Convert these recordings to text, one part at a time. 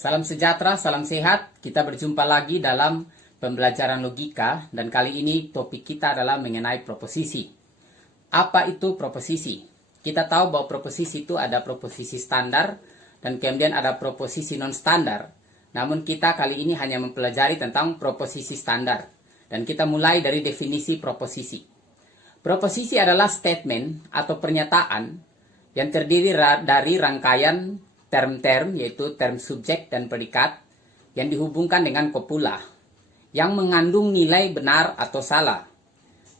Salam sejahtera, salam sehat. Kita berjumpa lagi dalam pembelajaran logika dan kali ini topik kita adalah mengenai proposisi. Apa itu proposisi? Kita tahu bahwa proposisi itu ada proposisi standar dan kemudian ada proposisi non standar. Namun kita kali ini hanya mempelajari tentang proposisi standar dan kita mulai dari definisi proposisi. Proposisi adalah statement atau pernyataan yang terdiri dari rangkaian term-term, yaitu term subjek dan predikat, yang dihubungkan dengan kopula, yang mengandung nilai benar atau salah.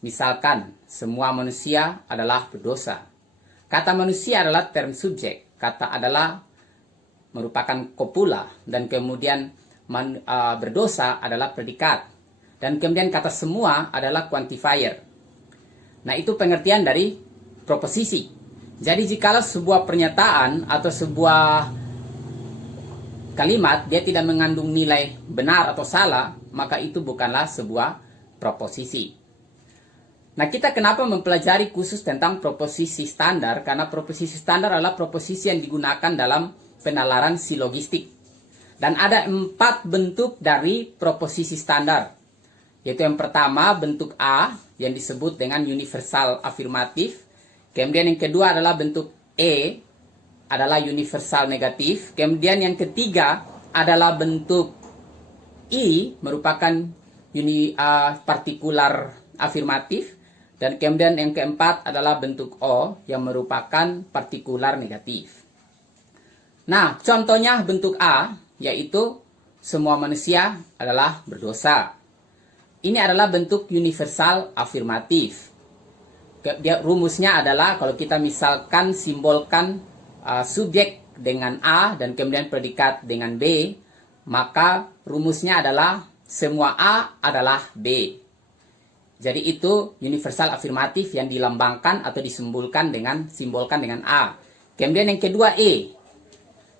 Misalkan, semua manusia adalah berdosa. Kata manusia adalah term subjek, kata adalah merupakan kopula, dan kemudian berdosa adalah predikat. Dan kemudian kata semua adalah quantifier. Nah, itu pengertian dari proposisi. Jadi jikalau sebuah pernyataan atau sebuah kalimat dia tidak mengandung nilai benar atau salah, maka itu bukanlah sebuah proposisi. Nah, kita kenapa mempelajari khusus tentang proposisi standar? Karena proposisi standar adalah proposisi yang digunakan dalam penalaran silogistik. Dan ada 4 bentuk dari proposisi standar. Yaitu yang pertama bentuk A yang disebut dengan universal afirmatif. Kemudian yang kedua adalah bentuk E, adalah universal negatif. Kemudian yang ketiga adalah bentuk I, merupakan partikular afirmatif. Dan kemudian yang keempat adalah bentuk O, yang merupakan partikular negatif. Nah, contohnya bentuk A, yaitu semua manusia adalah berdosa. Ini adalah bentuk universal afirmatif. Rumusnya adalah kalau kita misalkan simbolkan subjek dengan A dan kemudian predikat dengan B, maka rumusnya adalah semua A adalah B. Jadi itu universal afirmatif yang dilambangkan atau disimbolkan dengan A. Kemudian yang kedua E.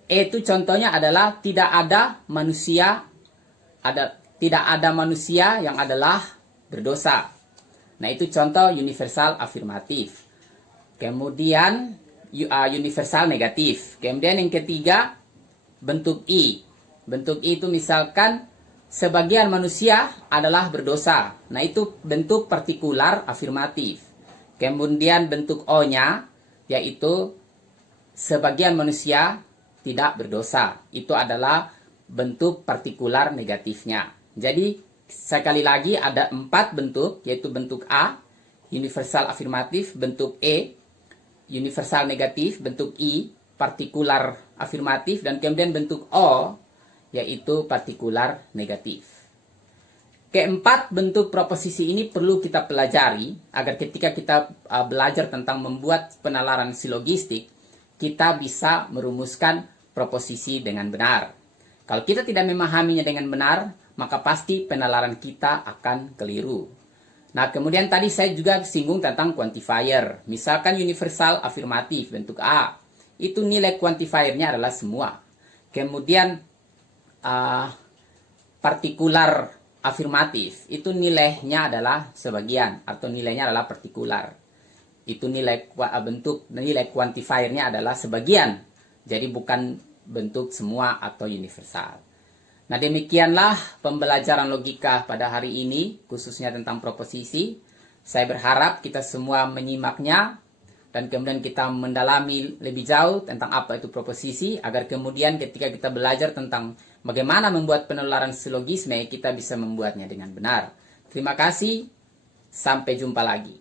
E itu contohnya adalah tidak ada manusia yang adalah berdosa. Nah, itu contoh universal afirmatif. Kemudian universal negatif. Kemudian yang ketiga bentuk I. Bentuk I itu misalkan sebagian manusia adalah berdosa. Nah, itu bentuk partikular afirmatif. Kemudian bentuk O-nya yaitu sebagian manusia tidak berdosa. Itu adalah bentuk partikular negatifnya. Jadi sekali lagi ada 4 bentuk, yaitu bentuk A, universal afirmatif, bentuk E, universal negatif, bentuk I, partikular afirmatif, dan kemudian bentuk O, yaitu partikular negatif. Keempat bentuk proposisi ini perlu kita pelajari, agar ketika kita belajar tentang membuat penalaran silogistik, kita bisa merumuskan proposisi dengan benar. Kalau kita tidak memahaminya dengan benar, maka pasti penalaran kita akan keliru. Nah, kemudian tadi saya juga singgung tentang quantifier. Misalkan universal afirmatif bentuk A, itu nilai quantifiernya adalah semua. Kemudian partikular afirmatif, itu nilainya adalah sebagian atau nilainya adalah partikular. Itu nilai quantifiernya adalah sebagian. Jadi bukan bentuk semua atau universal. Nah, demikianlah pembelajaran logika pada hari ini, khususnya tentang proposisi. Saya berharap kita semua menyimaknya, dan kemudian kita mendalami lebih jauh tentang apa itu proposisi, agar kemudian ketika kita belajar tentang bagaimana membuat penalaran silogisme, kita bisa membuatnya dengan benar. Terima kasih, sampai jumpa lagi.